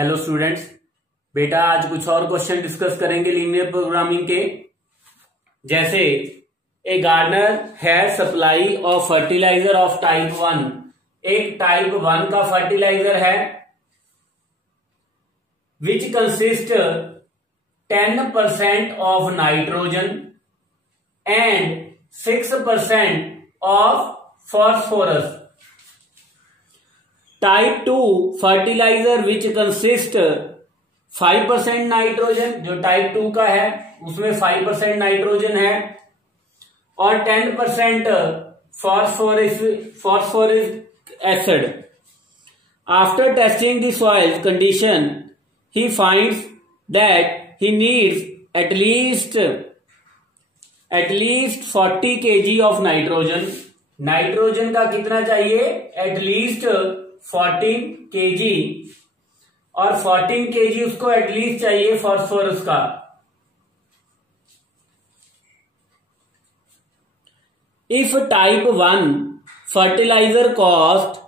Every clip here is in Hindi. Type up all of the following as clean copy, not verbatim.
हेलो स्टूडेंट्स, बेटा आज कुछ और क्वेश्चन डिस्कस करेंगे लीनियर प्रोग्रामिंग के। जैसे a gardener has supply of fertilizer of type 1। एक टाइप 1 का फर्टिलाइजर है which consist 10% of nitrogen and 6% of phosphorus. Type 2 fertilizer which consist 5% nitrogen, जो टाइप 2 का है उसमें 5% नाइट्रोजन है और 10% phosphoric acid. After testing the soil condition he finds that he needs at least 40 kg of nitrogen. Nitrogen का कितना चाहिए? एटलीस्ट 14 kg और 14 kg उसको एटलीस्ट चाहिए फॉस्फोरस का। इफ टाइप 1 फर्टिलाइजर कॉस्ट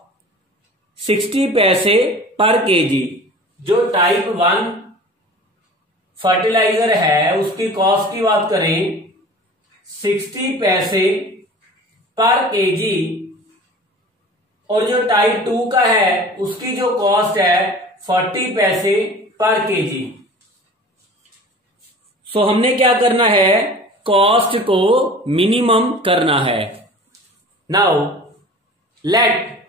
60 पैसे पर केजी, जो टाइप 1 फर्टिलाइजर है उसकी कॉस्ट की बात करें 60 पैसे पर केजी, और जो टाइप 2 का है उसकी जो कॉस्ट है 40 पैसे पर केजी। सो हमने क्या करना है? कॉस्ट को मिनिमम करना है। नाउ लेट,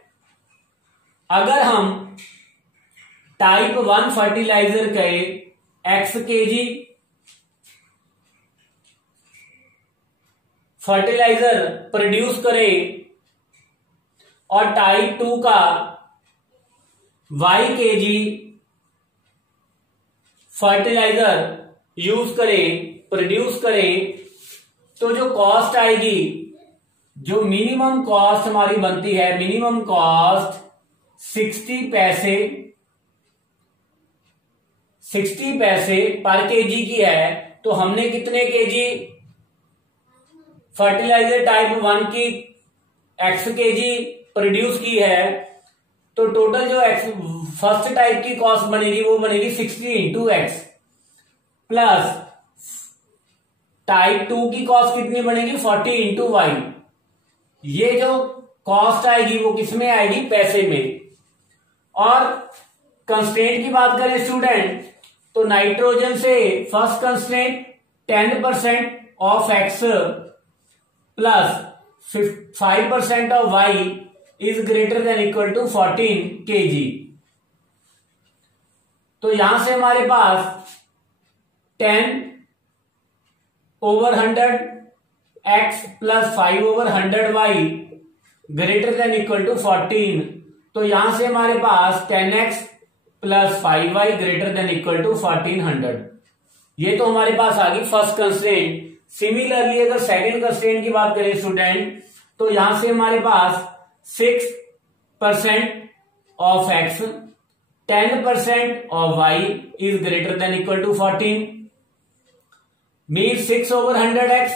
अगर हम टाइप 1 फर्टिलाइजर के x kg फर्टिलाइजर प्रोड्यूस करें और टाइप 2 का y kg फर्टिलाइजर यूज करें, प्रोड्यूस करें, तो जो कॉस्ट आएगी, जो मिनिमम कॉस्ट हमारी बनती है, मिनिमम कॉस्ट 60 पैसे पर केजी की है। तो हमने कितने केजी फर्टिलाइजर टाइप 1 की x kg प्रोड्यूस की है, तो टोटल जो फर्स्ट टाइप की कॉस्ट बनेगी वो बनेगी 60 इंटू x प्लस टाइप 2 की कॉस्ट कितनी बनेगी 40 इंटू y। ये जो कॉस्ट आएगी वो किसमें आएगी? पैसे में। और कंस्ट्रेंट की बात करें स्टूडेंट, तो नाइट्रोजन से first constraint 10% of x plus 5% of y is greater than equal to 14 kg। तो यहां से हमारे पास 10/100 x plus 5/100 y greater than equal to 14। तो यहां से हमारे पास 10x plus 5y greater than equal to 1400। ये तो हमारे पास आ गई फर्स्ट कंस्ट्रेंट। सिमिलरली अगर सेकेंड कंस्ट्रेंट की बात करें स्टूडेंट, तो यहां से हमारे पास 6% of x 10% of y is greater than equal to 14 mean 6/100x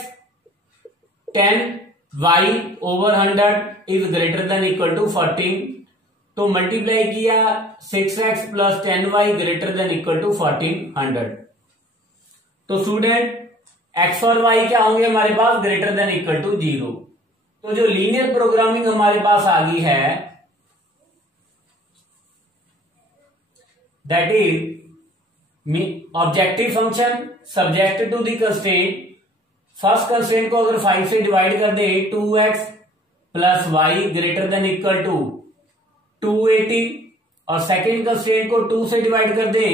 10y/100 is greater than equal to 14। तो मल्टीप्लाई किया 6x plus 10y greater than equal to 1400। तो स्टूडेंट x और y क्या होंगे हमारे पास? Greater than equal to 0। तो जो लीनियर प्रोग्रामिंग हमारे पास आ गई है that is objective function subject to the constraint. First constraint को अगर 5 से डिवाइड कर दे 2x plus y greater than equal to 280, और सेकेंड कंस्ट्रेंट को 2 से डिवाइड कर दे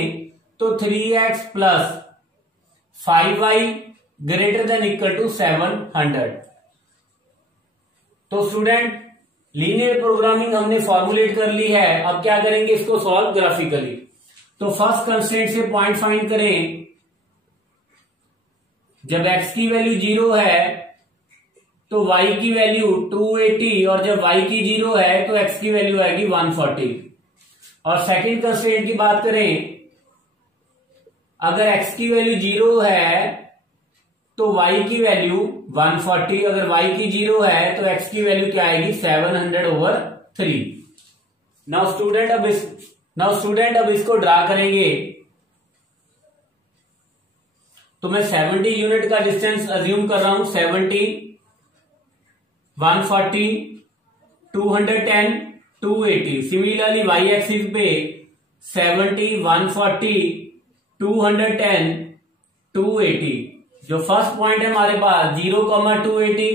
तो 3x plus 5y greater than equal to 700। तो स्टूडेंट लीनियर प्रोग्रामिंग हमने फॉर्मुलेट कर ली है। अब क्या करेंगे? इसको सॉल्व ग्राफिकली। तो फर्स्ट कंस्ट्रेंट से पॉइंट फाइंड करें। जब x की वैल्यू 0 है तो y की वैल्यू 280, और जब y की 0 है तो x की वैल्यू आएगी 140। और सेकंड कंस्ट्रेंट की बात करें, अगर x की वैल्यू 0 है तो y की वैल्यू 140, अगर y की 0 है तो x की वैल्यू क्या आएगी 700/3। नाउ स्टूडेंट अब नाउ स्टूडेंट अब इसको ड्रा करेंगे तो मैं 70 यूनिट का डिस्टेंस अज्यूम कर रहा हूं। 70, 140, 210, 280। सिमिलरली वाई एक्सिस पे 70, 140, 210, 280। जो फर्स्ट पॉइंट है हमारे पास 0,280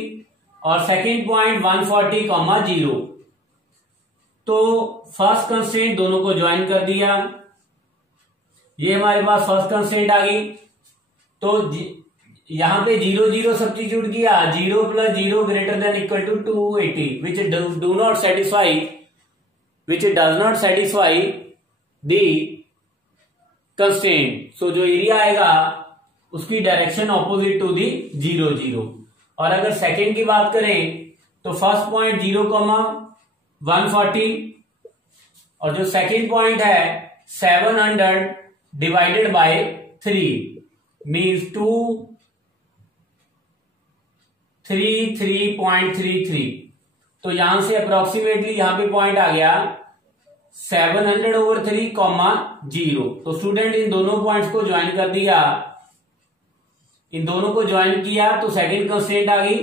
और सेकेंड पॉइंट 140,0। तो फर्स्ट कंस्ट्रेंट दोनों को ज्वाइन कर दिया, ये हमारे पास फर्स्ट कंस्ट्रेंट आ गई। तो यहां पे 0 0 सब्स्टिट्यूट किया, 0 + 0 greater than equal to 280 which do not satisfy, which does not satisfy the constraint. So जो एरिया आएगा उसकी डायरेक्शन ऑपोजिट टू दी 0 0। और अगर सेकेंड की बात करें तो फर्स्ट पॉइंट 0,140 और जो सेकेंड पॉइंट है 700 डिवाइडेड बाय 3 मीन्स 233.33। तो यहां से अप्रोक्सीमेटली यहां पे पॉइंट आ गया 700/3, 0। तो स्टूडेंट इन दोनों पॉइंट्स को ज्वाइन कर दिया, इन दोनों को ज्वाइन किया तो सेकंड कंस्ट्रेंट आ गई।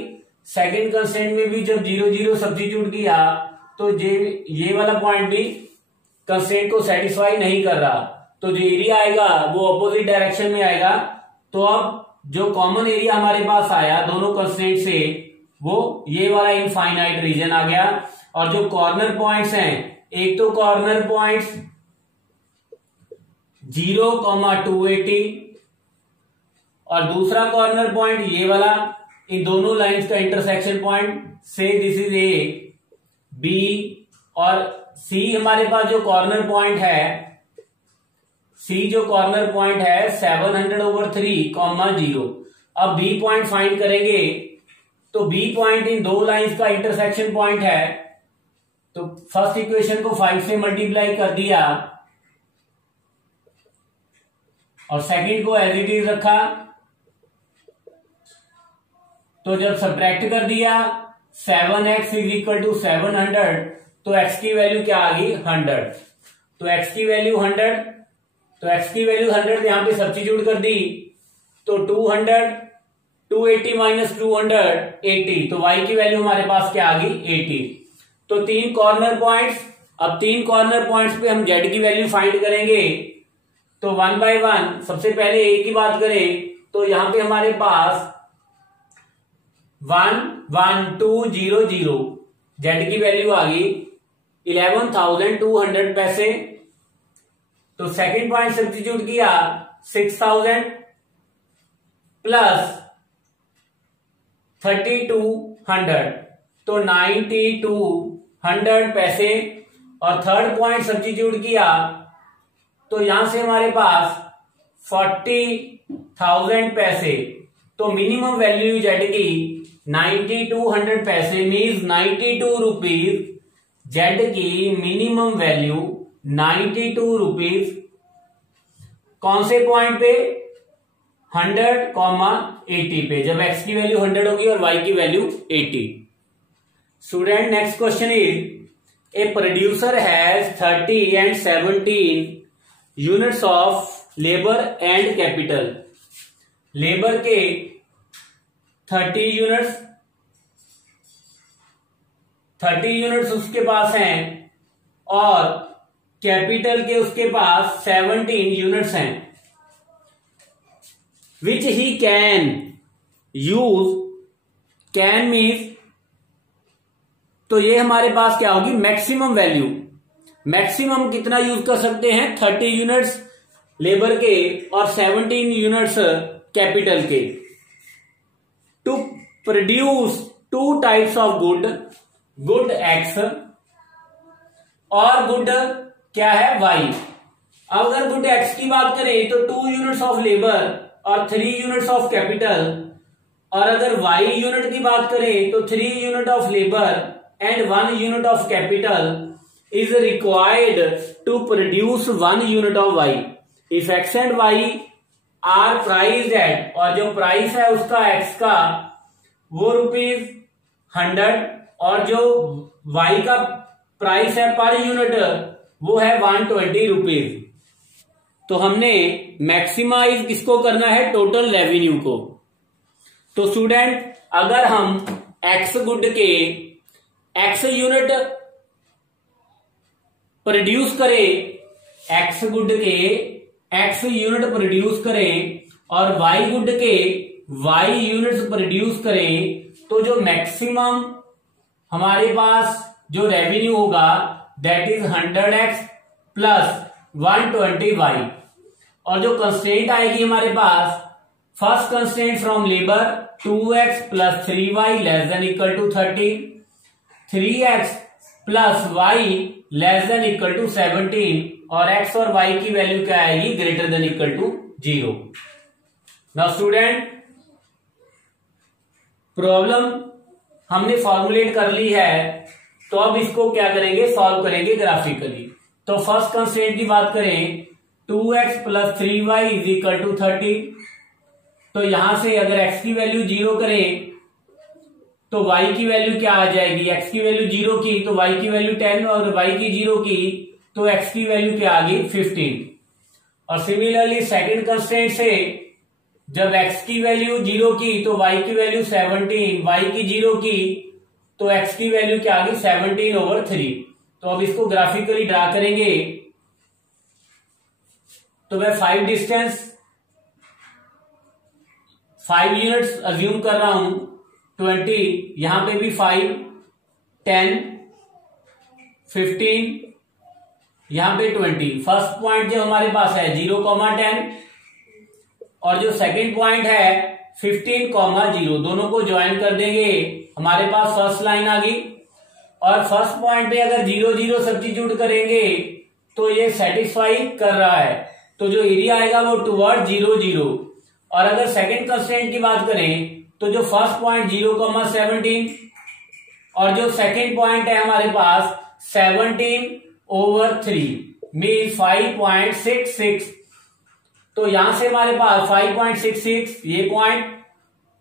सेकंड कंस्ट्रेंट में भी जब 0 0 सब्स्टिट्यूट किया तो ये वाला पॉइंट भी कंस्ट्रेंट को सेटिस्फाई नहीं कर रहा, तो जो एरिया आएगा वो अपोजिट डायरेक्शन में आएगा। तो अब जो कॉमन एरिया हमारे पास आया दोनों कंस्ट्रेंट से वो ये वाला इनफाइनाइट रीजन आ गया। और जो कॉर्नर पॉइंट्स हैं, एक तो कॉर्नर पॉइंट्स 0,280 और दूसरा कॉर्नर पॉइंट ये वाला, इन दोनों लाइंस का इंटरसेक्शन पॉइंट से दिस इज ए बी और सी। हमारे पास जो कॉर्नर पॉइंट है सी, जो कॉर्नर पॉइंट है 700/3, 0। अब बी पॉइंट फाइंड करेंगे तो बी पॉइंट इन दो लाइंस का इंटरसेक्शन पॉइंट है। तो फर्स्ट इक्वेशन को 5 से मल्टीप्लाई कर दिया और सेकंड को एज इट इज रखा। तो जब सब्ट्रैक्ट कर दिया 7x = 700 तो x की वैल्यू क्या आ गई 100। तो x की वैल्यू 100, तो x की वैल्यू 100 यहां पे सब्स्टिट्यूट कर दी तो 200, 280 - 200, 80। तो y की वैल्यू हमारे पास क्या आ गई 80। तो 3 कॉर्नर पॉइंट्स, अब 3 कॉर्नर पॉइंट्स पे हम z की वैल्यू फाइंड करेंगे। तो 1 by 1 सबसे पहले a की बात करें तो यहां पे हमारे पास 1 1 2 0 0 z की वैल्यू आ गई 11,200 पैसे। तो सेकंड पॉइंट सब्स्टिट्यूट किया 6,000 प्लस 3,200 तो 9,200 पैसे। और थर्ड पॉइंट सब्स्टिट्यूट किया तो यहां से हमारे पास 40,000 पैसे। तो मिनिमम वैल्यू जेड की 9,200 पैसे मीन्स 92 रुपीज। जेड की मिनिमम वैल्यू 92 रुपीज। कौन से पॉइंट पे 100,80 पे, जब x की वैल्यू 100 होगी और y की value 80। Student next question is a producer has 30 and 17 units of labour and capital. Labour के 30 यूनिट्स उसके पास हैं और कैपिटल के उसके पास 17 यूनिट्स हैं which he can use. Can means तो ये हमारे पास क्या होगी मैक्सिमम वैल्यू। मैक्सिमम कितना यूज कर सकते हैं 30 यूनिट्स लेबर के और 17 यूनिट्स कैपिटल के to produce 2 types of good, good x और गुड क्या है वाई। अब अगर गुड एक्स की बात करें तो 2 यूनिट्स ऑफ लेबर और 3 यूनिट्स ऑफ कैपिटल। और अगर वाई यूनिट की बात करें तो 3 unit of labour and 1 unit of capital is required to produce 1 unit of y if x and y are priced at, और जो प्राइस है उसका x का वो ₹100 और जो y का प्राइस है पर यूनिट वो है 120 रुपीज। तो हमने मैक्सिमाइज किसको करना है, टोटल रेवेन्यू को। तो स्टूडेंट अगर हम एक्स गुड के एक्स यूनिट प्रोड्यूस करें, एक्स गुड के एक्स यूनिट प्रोड्यूस करें और वाई गुड के वाई यूनिट्स प्रोड्यूस करें, तो जो मैक्सिमम हमारे पास जो रेवेन्यू होगा that is 100x plus 120y। और जो कंस्ट्रेंट आएगी हमारे पास, first constraint from labour 2x plus 3y less than equal to 30, 3x plus y less than equal to 17 और x और y की वैल्यू क्या आएगी, greater than equal to 0। Now student problem हमने फॉर्मुलेट कर ली है, तो अब इसको क्या करेंगे, सॉल्व करेंगे ग्राफिकली। तो फर्स्ट कंस्ट्रेंट की बात करें 2x plus 3y is equal to 30। तो यहां से अगर x की वैल्यू 0 करें तो y की वैल्यू क्या आ जाएगी, x की वैल्यू 0 की तो y की वैल्यू 10 और y की 0 की तो x की वैल्यू क्या आ गई 15। और सिमिलरली सेकंड कंस्ट्रेंट से जब x की वैल्यू 0 की तो y की वैल्यू 17, y की 0 की तो x की वैल्यू क्या आ गई 17/3। तो अब इसको ग्राफिकली ड्रा करेंगे। तो मैं 5 डिस्टेंस 5 यूनिट्स अज्यूम कर रहा हूं, 20 यहां पे भी 5, 10, 15 यहां पे 20। फर्स्ट पॉइंट जो हमारे पास है 0,10 और जो सेकंड पॉइंट है 15,0, दोनों को ज्वाइन कर देंगे, हमारे पास फर्स्ट लाइन आ गई। और फर्स्ट पॉइंट पे अगर 0, 0 सब्स्टिट्यूट करेंगे तो ये सेटिस्फाई कर रहा है, तो जो एरिया आएगा वो टुवर्ड 0, 0। और अगर सेकंड कंस्ट्रेंट की बात करें तो जो फर्स्ट पॉइंट 0,17 और जो सेकंड पॉइंट है हमारे पास 17/3 मीन 5.66। तो यहां से हमारे पास 5.66 ये पॉइंट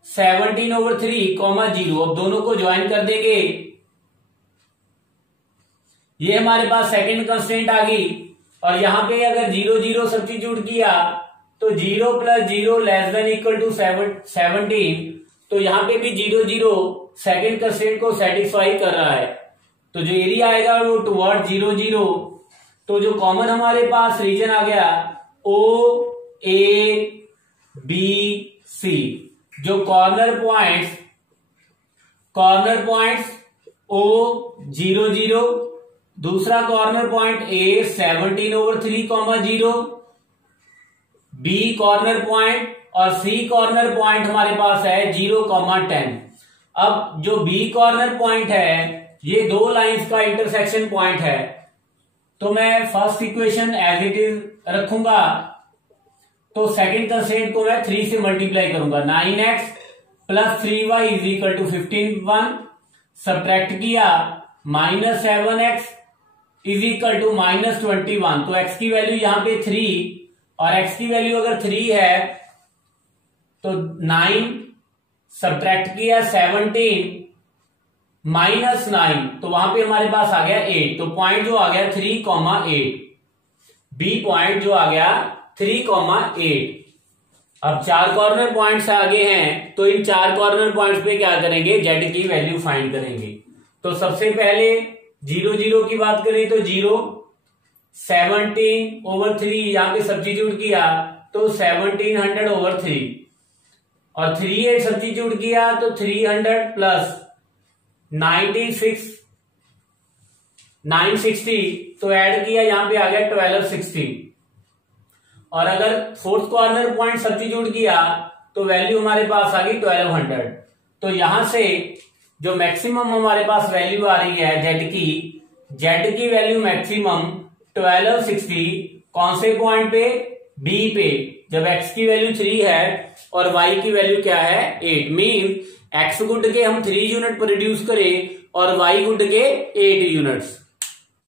17/3, 0। अब दोनों को ज्वाइन कर देंगे, ये हमारे पास सेकंड कंस्ट्रेंट आ गई। और यहां पे अगर 0, 0 सब्स्टिट्यूट किया तो 0 plus 0 less than equal to 17। तो यहां पे भी 0, 0 सेकंड कंस्ट्रेंट को सेटिस्फाई कर रहा है, तो जो एरिया आएगा वो टुवर्ड 0, 0। तो जो कॉमन हमारे पास रीजन आ गया O A B C, जो कॉर्नर पॉइंट्स O 0, 0, दूसरा corner point A 17/3, 0, B corner point और C कॉर्नर पॉइंट हमारे पास है 0,10। अब जो B कॉर्नर पॉइंट है ये दो लाइंस का इंटरसेक्शन पॉइंट है, तो मैं first equation as it is रखूंगा। तो सेकंड कंस्ट्रेंट को मैं 3 से मल्टीप्लाई करूंगा, 9x plus 3y is equal to 15, subtract किया -7x इज इक्वल टू -21। तो x की वैल्यू यहां पे 3 और x की वैल्यू अगर 3 है तो 9 सब्ट्रैक्ट किया 17 -9, तो वहां पे हमारे पास आ गया 8। तो पॉइंट जो आ गया 3,8, बी पॉइंट जो आ गया 3,8। अब 4 कॉर्नर पॉइंट्स आगे हैं, तो इन 4 कॉर्नर पॉइंट्स पे क्या करेंगे, जेड की वैल्यू फाइंड करेंगे। तो सबसे पहले 0, 0 की बात करें तो 0, 17/3 यहां पे सब्स्टिट्यूट किया तो 1700/3 और 38 सब्स्टिट्यूट किया तो 300 प्लस 960 तो ऐड किया यहां पे आ गया 1260। और अगर फोर्थ कॉर्नर पॉइंट सब्स्टिट्यूट किया तो वैल्यू हमारे पास आ गई 1200। तो यहां से जो मैक्सिमम हमारे पास वैल्यू आ रही है जेड की वैल्यू मैक्सिमम 1260 कौन से पॉइंट पे, बी पे, जब x की वैल्यू 3 है और y की वैल्यू क्या है 8। मीन x गुड के हम 3 यूनिट प्रोड्यूस करें और y गुड के 8 यूनिट्स।